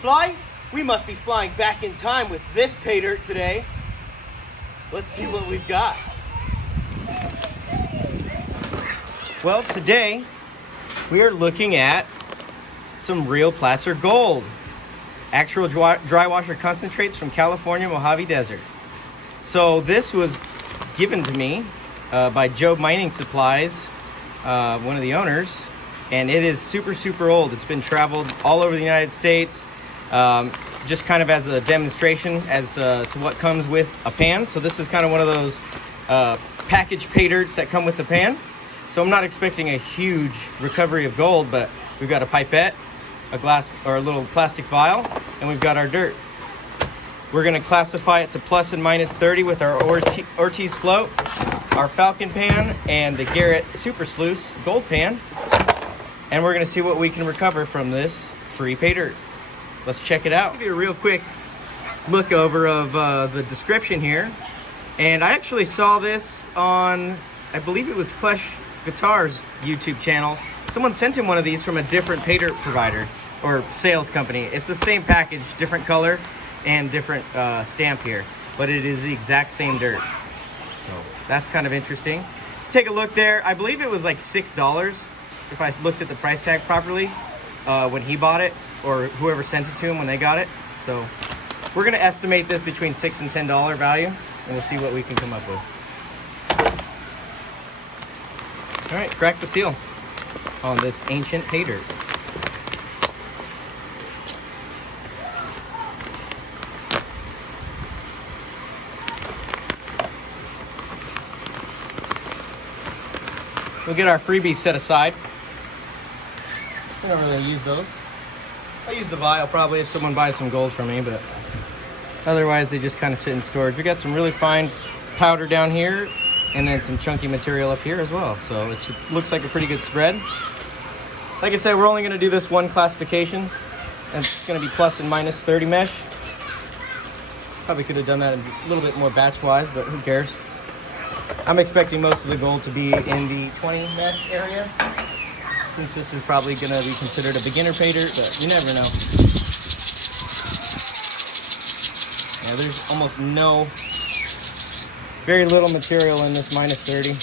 fly? We must be flying back in time with this pay dirt today. Let's see what we've got. Well, today we are looking at some real placer gold. Actual dry washer concentrates from California Mojave Desert. So this was given to me by Jobe Mining Supplies, one of the owners, and it is super old. It's been traveled all over the United States, just kind of as a demonstration as to what comes with a pan. So this is kind of one of those packaged pay dirts that come with the pan. So I'm not expecting a huge recovery of gold, but we've got a pipette, a glass or a little plastic vial, and we've got our dirt. We're going to classify it to plus and minus 30 with our Ortiz float, our Falcon pan, and the Garrett Super Sluice gold pan. And we're going to see what we can recover from this free pay dirt. Let's check it out. I'll give you a real quick look over of the description here. And I actually saw this on, I believe it was Klesh Guitar's YouTube channel. Someone sent him one of these from a different pay dirt provider or sales company. It's the same package, different color and different stamp here, but it is the exact same dirt. So that's kind of interesting. Let's take a look there. I believe it was like $6 if I looked at the price tag properly when he bought it, or whoever sent it to him when they got it. So we're gonna estimate this between $6 and $10 value, and we'll see what we can come up with. All right, crack the seal on this ancient pay dirt. We'll get our freebies set aside. We don't really use those. I'll use the vial probably if someone buys some gold from me, but otherwise they just kind of sit in storage. We got some really fine powder down here, and then some chunky material up here as well. So it looks like a pretty good spread. Like I said, we're only going to do this one classification, and it's going to be plus and minus 30 mesh. Probably could have done that a little bit more batch wise, but who cares? I'm expecting most of the gold to be in the 20 mesh area, since this is probably going to be considered a beginner pay dirt, but you never know. Yeah, there's almost very little material in this minus 30.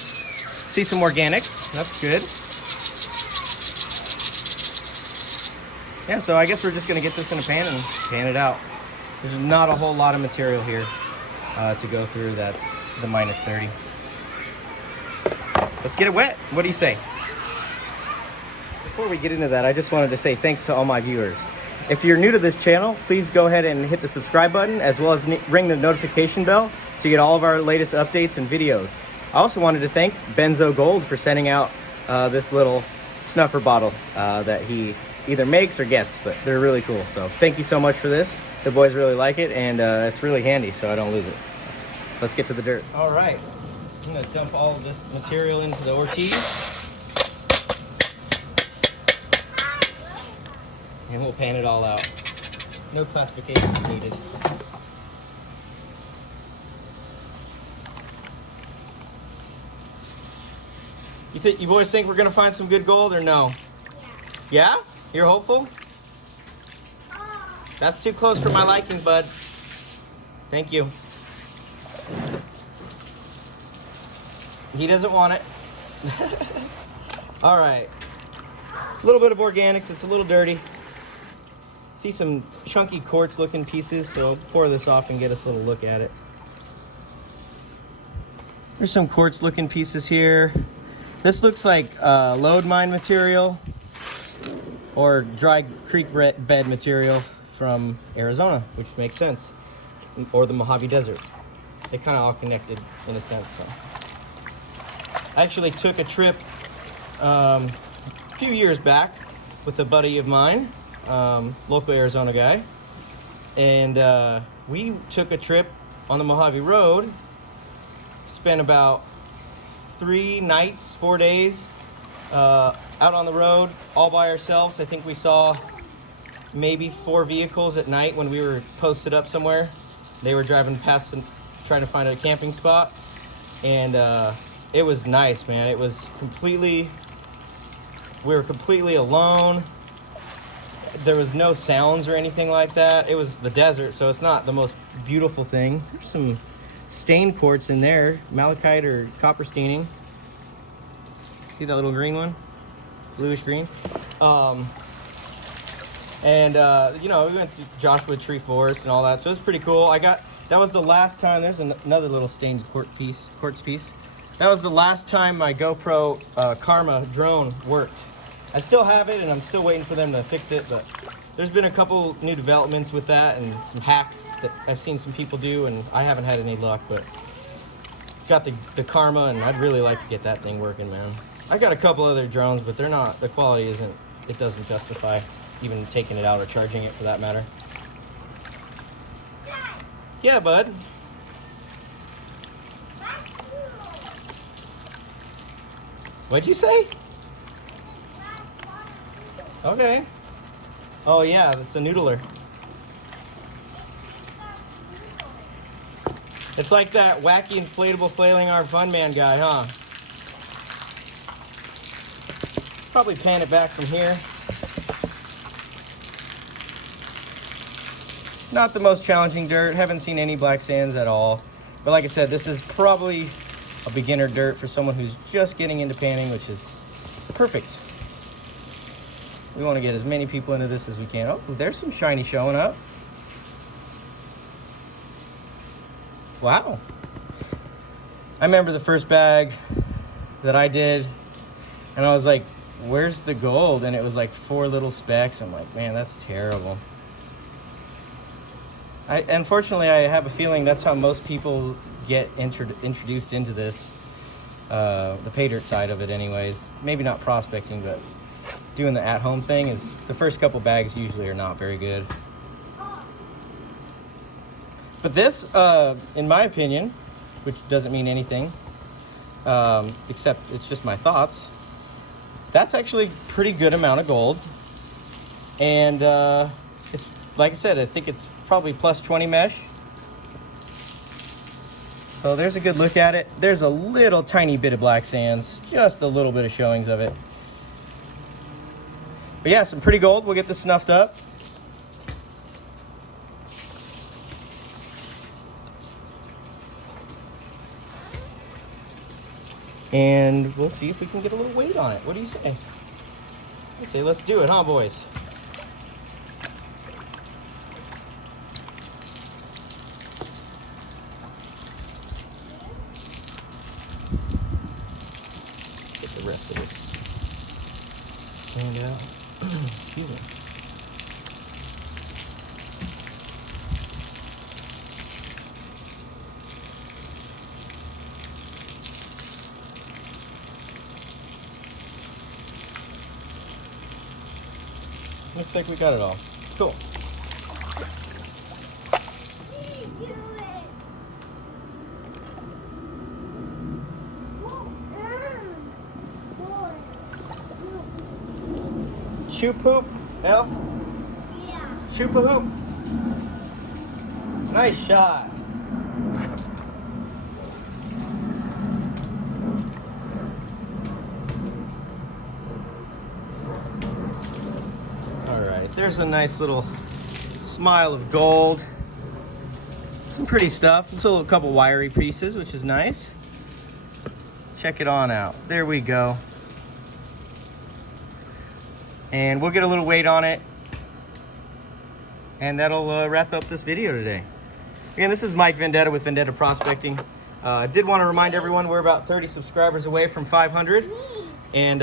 See some organics, that's good. Yeah, so I guess we're just gonna get this in a pan and pan it out. There's not a whole lot of material here to go through that's the minus 30. Let's get it wet. What do you say? Before we get into that, I just wanted to say thanks to all my viewers. If you're new to this channel, please go ahead and hit the subscribe button, as well as ring the notification bell so you get all of our latest updates and videos. I also wanted to thank Benzo Gold for sending out this little snuffer bottle that he either makes or gets, but they're really cool. So thank you so much for this. The boys really like it, and it's really handy so I don't lose it. So let's get to the dirt. All right, I'm gonna dump all of this material into the Ortiz. And we'll pan it all out. No classification is needed. You boys think we're gonna find some good gold or no? Yeah? You're hopeful? That's too close for my liking, bud. Thank you. He doesn't want it. All right. A little bit of organics. It's a little dirty. See some chunky quartz looking pieces, so I'll pour this off and get us a little look at it. There's some quartz looking pieces here. This looks like lode mine material or dry creek bed material from Arizona, which makes sense, or the Mojave Desert. They kind of all connected in a sense. So I actually took a trip a few years back with a buddy of mine, local Arizona guy, and we took a trip on the Mojave Road, spent about 3 nights, 4 days out on the road all by ourselves. I think we saw maybe 4 vehicles at night when we were posted up somewhere. They were driving past and trying to find a camping spot, and it was nice, man. It was we were completely alone. there was no sounds or anything like that. It was the desert, so it's not the most beautiful thing. There's some stain quartz in there, malachite or copper staining. See that little green one? Bluish green. You know, we went through Joshua Tree Forest and all that, so it was pretty cool. That was the last time. There's another little stained quartz piece. That was the last time my GoPro Karma drone worked. I still have it, and I'm still waiting for them to fix it, but there's been a couple new developments with that and some hacks that I've seen some people do, and I haven't had any luck, but got the Karma, and I'd really like to get that thing working, man. I got a couple other drones, but the quality it doesn't justify even taking it out or charging it for that matter. Yeah, bud. What'd you say? Okay. Oh yeah, that's a noodler. It's like that wacky inflatable flailing arm fun man guy, huh? Probably pan it back from here. Not the most challenging dirt. Haven't seen any black sands at all. But like I said, this is probably a beginner dirt for someone who's just getting into panning, which is perfect. We want to get as many people into this as we can. Oh, there's some shiny showing up. Wow. I remember the first bag that I did, and I was like, where's the gold? And it was like 4 little specks. I'm like, man, that's terrible. Unfortunately, I have a feeling that's how most people get introduced into this, the pay dirt side of it anyways. Maybe not prospecting, but doing the at-home thing is the first couple bags usually are not very good. But this, in my opinion, which doesn't mean anything, except it's just my thoughts, that's actually a pretty good amount of gold. And it's, like I said, I think it's probably plus 20 mesh. So there's a good look at it. There's a little tiny bit of black sands, just a little bit of showings of it. But yeah, some pretty gold. We'll get this snuffed up. And we'll see if we can get a little weight on it. What do you say? I say let's do it, huh, boys? Get the rest of this cleaned out. Excuse me. Looks like we got it all. Cool. Shoe poop, El? Yeah. Shoe hoop. Nice shot. There's a nice little smile of gold. Some pretty stuff. It's a couple wiry pieces, which is nice. Check it on out. There we go. And we'll get a little weight on it. And that'll wrap up this video today. Again, this is Mike Vendetta with Vendetta Prospecting. I did want to remind everyone we're about 30 subscribers away from 500. And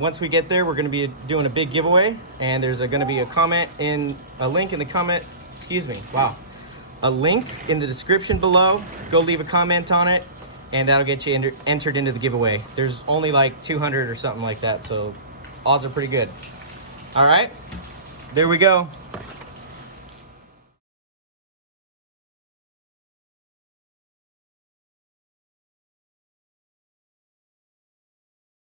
once we get there, we're going to be doing a big giveaway, and there's going to be a link in the comment, a link in the description below. Go leave a comment on it, and that'll get you entered into the giveaway. There's only like 200 or something like that, so odds are pretty good. All right, there we go.